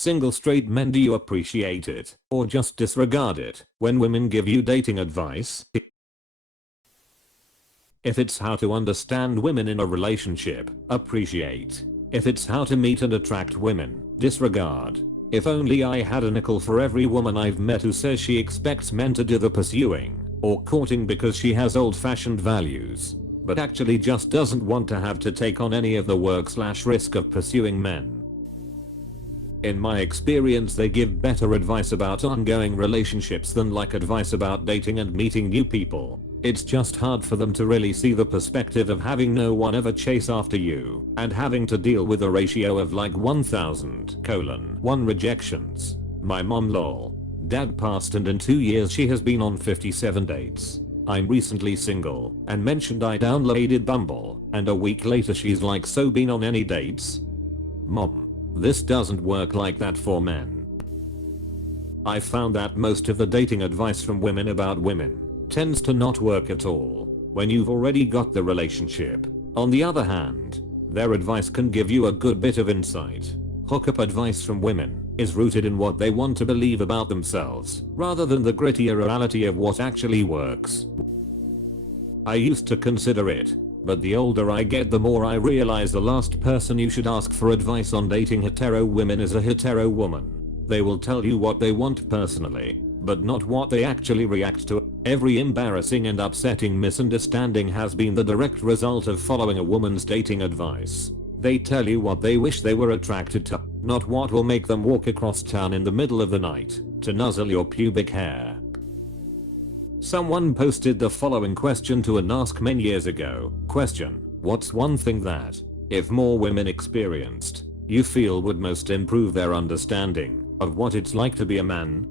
Single straight men, do you appreciate it or just disregard it when women give you dating advice? If it's how to understand women in a relationship, appreciate. If it's how to meet and attract women, disregard. If only I had a nickel for every woman I've met who says she expects men to do the pursuing or courting because she has old-fashioned values, but actually just doesn't want to have to take on any of the work/risk of pursuing men. In my experience, they give better advice about ongoing relationships than like advice about dating and meeting new people. It's just hard for them to really see the perspective of having no one ever chase after you and having to deal with a ratio of like 1000:1 rejections. My mom lol. Dad passed and in 2 years she has been on 57 dates. I'm recently single and mentioned I downloaded Bumble and a week later she's like, so been on any dates? Mom, this doesn't work like that for men. I found that most of the dating advice from women about women tends to not work at all when you've already got the relationship. On the other hand, their advice can give you a good bit of insight. Hookup advice from women is rooted in what they want to believe about themselves rather than the grittier reality of what actually works. I used to consider it, but the older I get the more I realize the last person you should ask for advice on dating hetero women is a hetero woman. They will tell you what they want personally, but not what they actually react to. Every embarrassing and upsetting misunderstanding has been the direct result of following a woman's dating advice. They tell you what they wish they were attracted to, not what will make them walk across town in the middle of the night to nuzzle your pubic hair. Someone posted the following question to an Ask Men years ago. Question: what's one thing that, if more women experienced, you feel would most improve their understanding of what it's like to be a man?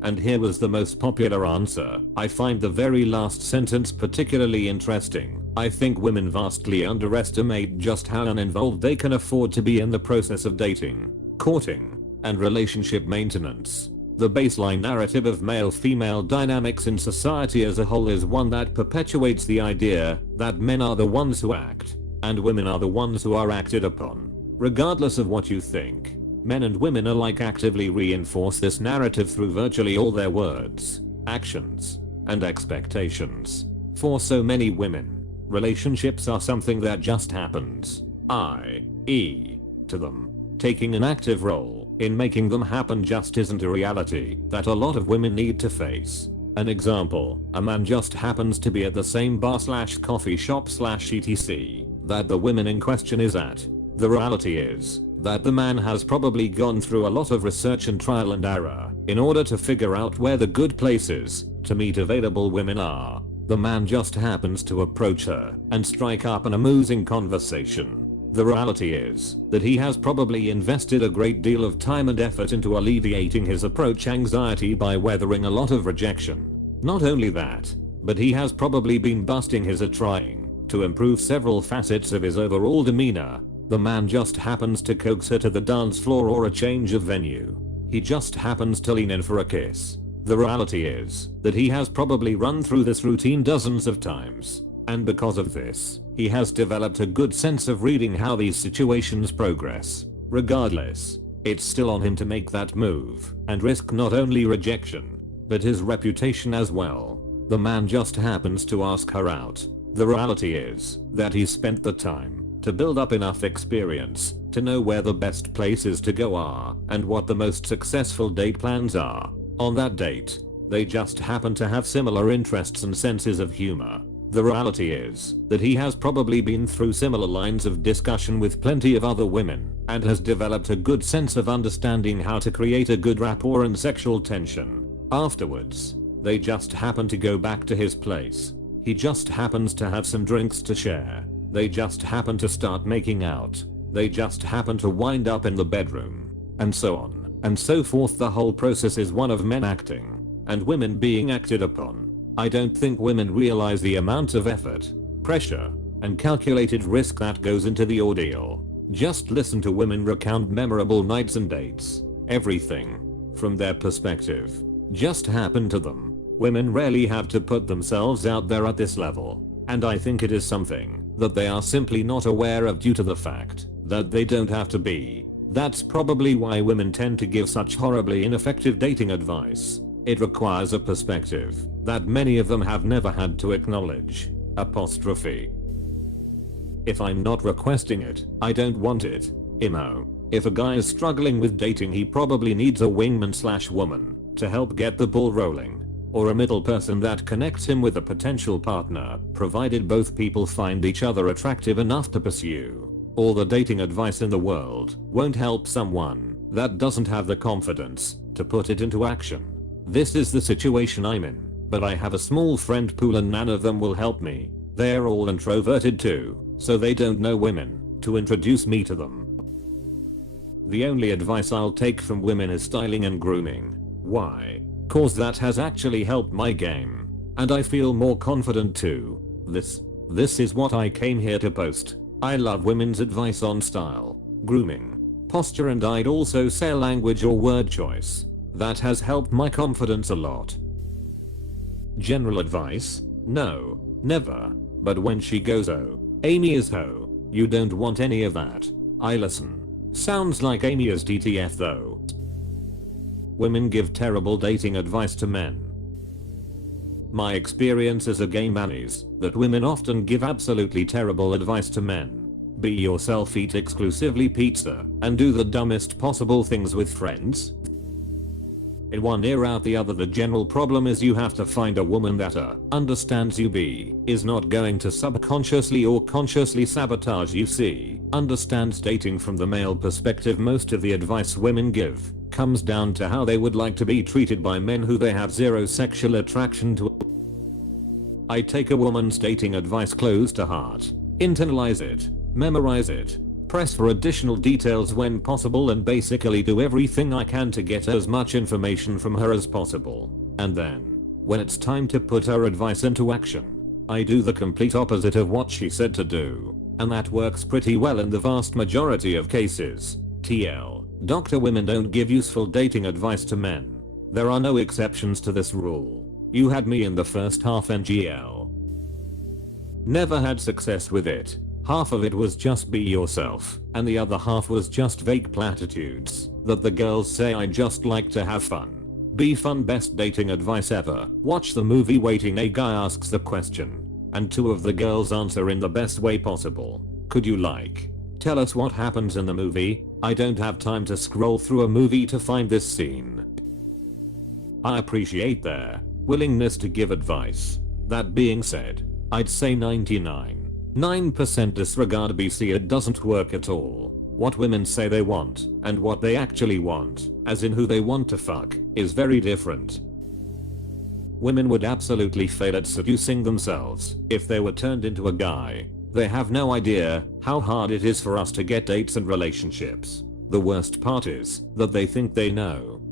And here was the most popular answer. I find the very last sentence particularly interesting. I think women vastly underestimate just how uninvolved they can afford to be in the process of dating, courting, and relationship maintenance. The baseline narrative of male-female dynamics in society as a whole is one that perpetuates the idea that men are the ones who act, and women are the ones who are acted upon. Regardless of what you think, men and women alike actively reinforce this narrative through virtually all their words, actions, and expectations. For so many women, relationships are something that just happens, i.e., to them. Taking an active role in making them happen just isn't a reality that a lot of women need to face. An example: a man just happens to be at the same bar/coffee shop/etc. that the woman in question is at. The reality is that the man has probably gone through a lot of research and trial and error in order to figure out where the good places to meet available women are. The man just happens to approach her and strike up an amusing conversation. The reality is that he has probably invested a great deal of time and effort into alleviating his approach anxiety by weathering a lot of rejection. Not only that, but he has probably been busting his trying to improve several facets of his overall demeanor. The man just happens to coax her to the dance floor or a change of venue. He just happens to lean in for a kiss. The reality is that he has probably run through this routine dozens of times. And because of this, he has developed a good sense of reading how these situations progress. Regardless, it's still on him to make that move and risk not only rejection, but his reputation as well. The man just happens to ask her out. The reality is that he's spent the time to build up enough experience to know where the best places to go are and what the most successful date plans are. On that date, they just happen to have similar interests and senses of humor. The reality is that he has probably been through similar lines of discussion with plenty of other women and has developed a good sense of understanding how to create a good rapport and sexual tension. Afterwards, they just happen to go back to his place. He just happens to have some drinks to share. They just happen to start making out. They just happen to wind up in the bedroom. And so on and so forth. The whole process is one of men acting and women being acted upon. I don't think women realize the amount of effort, pressure, and calculated risk that goes into the ordeal. Just listen to women recount memorable nights and dates. Everything, from their perspective, just happened to them. Women rarely have to put themselves out there at this level, and I think it is something that they are simply not aware of due to the fact that they don't have to be. That's probably why women tend to give such horribly ineffective dating advice. It requires a perspective that many of them have never had to acknowledge. Apostrophe. If I'm not requesting it, I don't want it. Imo. If a guy is struggling with dating, he probably needs a wingman/woman to help get the ball rolling. Or a middle person that connects him with a potential partner, provided both people find each other attractive enough to pursue. All the dating advice in the world won't help someone that doesn't have the confidence to put it into action. This is the situation I'm in, but I have a small friend pool and none of them will help me. They're all introverted too, so they don't know women to introduce me to them. The only advice I'll take from women is styling and grooming. Why? Cause that has actually helped my game. And I feel more confident too. This is what I came here to post. I love women's advice on style, grooming, posture, and I'd also say language or word choice. That has helped my confidence a lot. General advice? No, never. But when she goes, "Oh, Amy is ho," you don't want any of that. I listen. Sounds like Amy is DTF though. Women give terrible dating advice to men. My experience as a gay man is that women often give absolutely terrible advice to men. Be yourself, eat exclusively pizza, and do the dumbest possible things with friends. In one ear out the other. The general problem is you have to find a woman that understands you, is not going to subconsciously or consciously sabotage you, understands dating from the male perspective. Most of the advice women give comes down to how they would like to be treated by men who they have zero sexual attraction to. I take a woman's dating advice close to heart, internalize it, memorize it, press for additional details when possible, and basically do everything I can to get as much information from her as possible. And then, when it's time to put her advice into action, I do the complete opposite of what she said to do. And that works pretty well in the vast majority of cases. TL. Dr. Women don't give useful dating advice to men. There are no exceptions to this rule. You had me in the first half, NGL. Never had success with it. Half of it was just be yourself, and the other half was just vague platitudes that the girls say. I just like to have fun. Be fun. Best dating advice ever. Watch the movie Waiting. A guy asks the question, and two of the girls answer in the best way possible. Could you tell us what happens in the movie? I don't have time to scroll through a movie to find this scene. I appreciate their willingness to give advice. That being said, I'd say 99% disregard. BC, it doesn't work at all. What women say they want and what they actually want, as in who they want to fuck, is very different. Women would absolutely fail at seducing themselves if they were turned into a guy. They have no idea how hard it is for us to get dates and relationships. The worst part is that they think they know.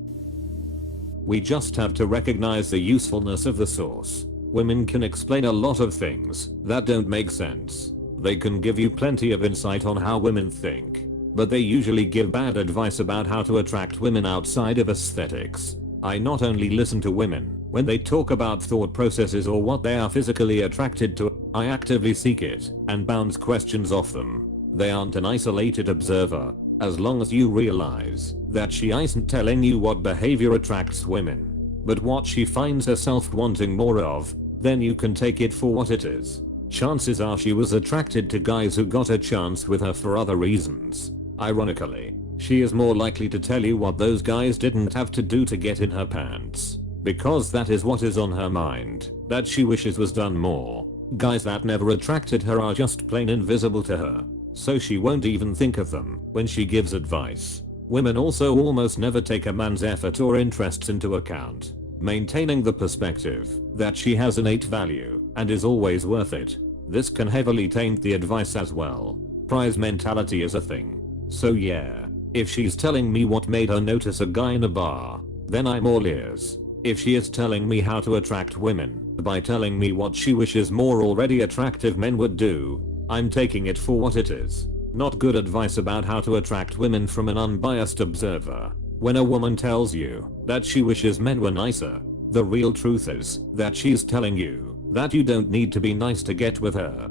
We just have to recognize the usefulness of the source. Women can explain a lot of things that don't make sense. They can give you plenty of insight on how women think, but they usually give bad advice about how to attract women outside of aesthetics. I not only listen to women when they talk about thought processes or what they are physically attracted to, I actively seek it and bounce questions off them. They aren't an isolated observer, as long as you realize that she isn't telling you what behavior attracts women, but what she finds herself wanting more of. Then you can take it for what it is. Chances are she was attracted to guys who got a chance with her for other reasons. Ironically, she is more likely to tell you what those guys didn't have to do to get in her pants, because that is what is on her mind, that she wishes was done more. Guys that never attracted her are just plain invisible to her, so she won't even think of them when she gives advice. Women also almost never take a man's effort or interests into account, maintaining the perspective that she has innate value and is always worth it. This can heavily taint the advice as well. Prize mentality is a thing. So yeah, if she's telling me what made her notice a guy in a bar, then I'm all ears. If she is telling me how to attract women by telling me what she wishes more already attractive men would do, I'm taking it for what it is. Not good advice about how to attract women from an unbiased observer. When a woman tells you that she wishes men were nicer, the real truth is that she's telling you that you don't need to be nice to get with her.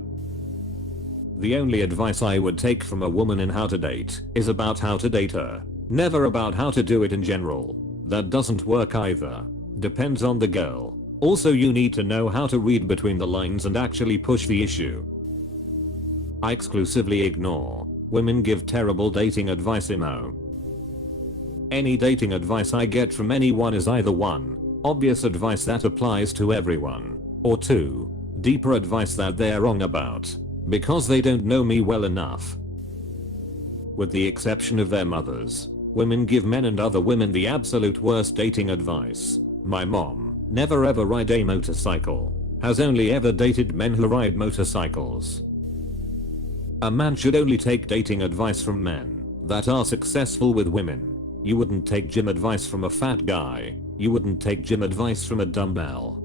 The only advice I would take from a woman in how to date is about how to date her. Never about how to do it in general. That doesn't work either. Depends on the girl. Also, you need to know how to read between the lines and actually push the issue. I exclusively ignore. Women give terrible dating advice. Any dating advice I get from anyone is either 1. Obvious advice that applies to everyone, or 2. Deeper advice that they're wrong about, because they don't know me well enough. With the exception of their mothers, women give men and other women the absolute worst dating advice. My mom, never ever ride a motorcycle, has only ever dated men who ride motorcycles. A man should only take dating advice from men that are successful with women. You wouldn't take gym advice from a fat guy. You wouldn't take gym advice from a dumbbell.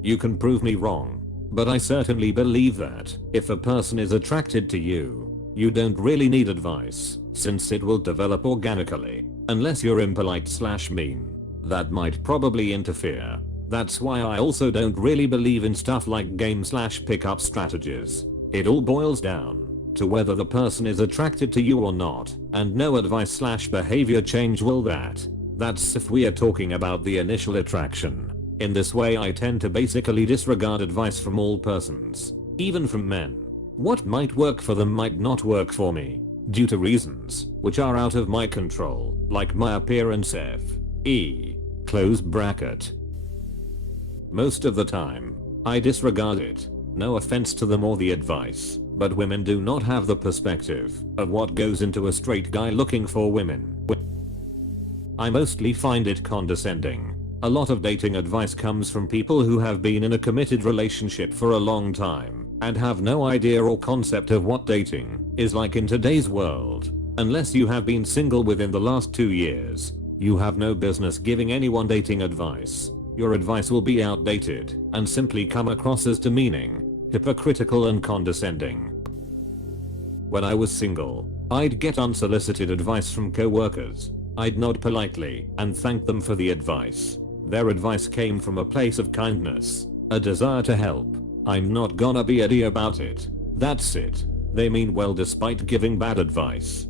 You can prove me wrong, but I certainly believe that if a person is attracted to you, you don't really need advice, since it will develop organically, unless you're impolite/mean. That might probably interfere. That's why I also don't really believe in stuff like game/pickup strategies. It all boils down to whether the person is attracted to you or not, and no advice/behavior change will that. That's if we are talking about the initial attraction. In this way I tend to basically disregard advice from all persons, even from men. What might work for them might not work for me, due to reasons which are out of my control, like my appearance f.e. close bracket. Most of the time, I disregard it. No offense to them or the advice, but women do not have the perspective of what goes into a straight guy looking for women. I mostly find it condescending. A lot of dating advice comes from people who have been in a committed relationship for a long time and have no idea or concept of what dating is like in today's world. Unless you have been single within the last 2 years, you have no business giving anyone dating advice. Your advice will be outdated and simply come across as demeaning, hypocritical and condescending. When I was single, I'd get unsolicited advice from co-workers. I'd nod politely and thank them for the advice. Their advice came from a place of kindness, a desire to help. I'm not gonna be a d about it. That's it. They mean well despite giving bad advice.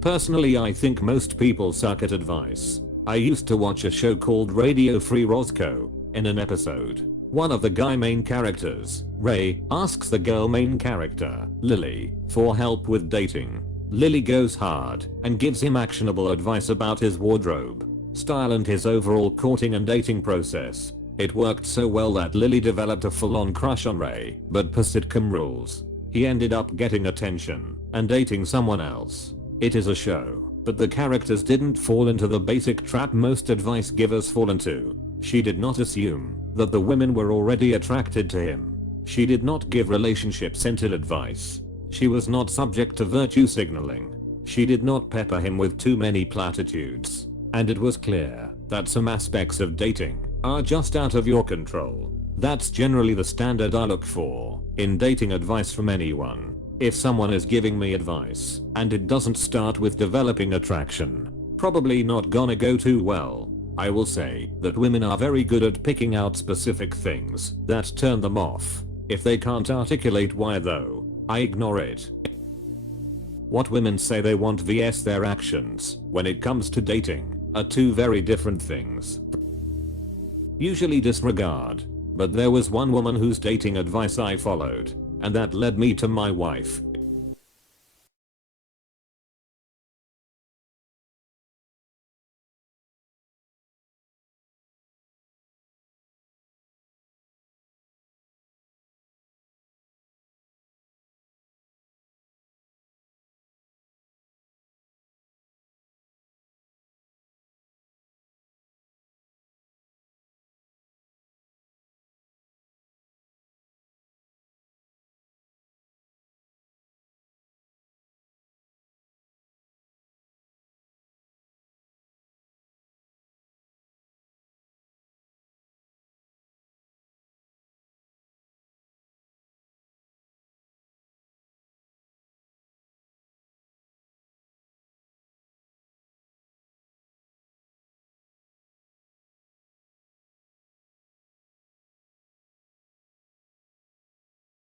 Personally, I think most people suck at advice. I used to watch a show called Radio Free Roscoe. In an episode, one of the guy main characters, Ray, asks the girl main character, Lily, for help with dating. Lily goes hard and gives him actionable advice about his wardrobe, style and his overall courting and dating process. It worked so well that Lily developed a full-on crush on Ray, but per sitcom rules, he ended up getting attention and dating someone else. It is a show, but the characters didn't fall into the basic trap most advice givers fall into. She did not assume that the women were already attracted to him. She did not give relationship-centered advice. She was not subject to virtue signaling. She did not pepper him with too many platitudes. And it was clear that some aspects of dating are just out of your control. That's generally the standard I look for in dating advice from anyone. If someone is giving me advice and it doesn't start with developing attraction, probably not gonna go too well. I will say that women are very good at picking out specific things that turn them off. If they can't articulate why though, I ignore it. What women say they want vs their actions when it comes to dating are two very different things. Usually disregard, but there was one woman whose dating advice I followed, and that led me to my wife.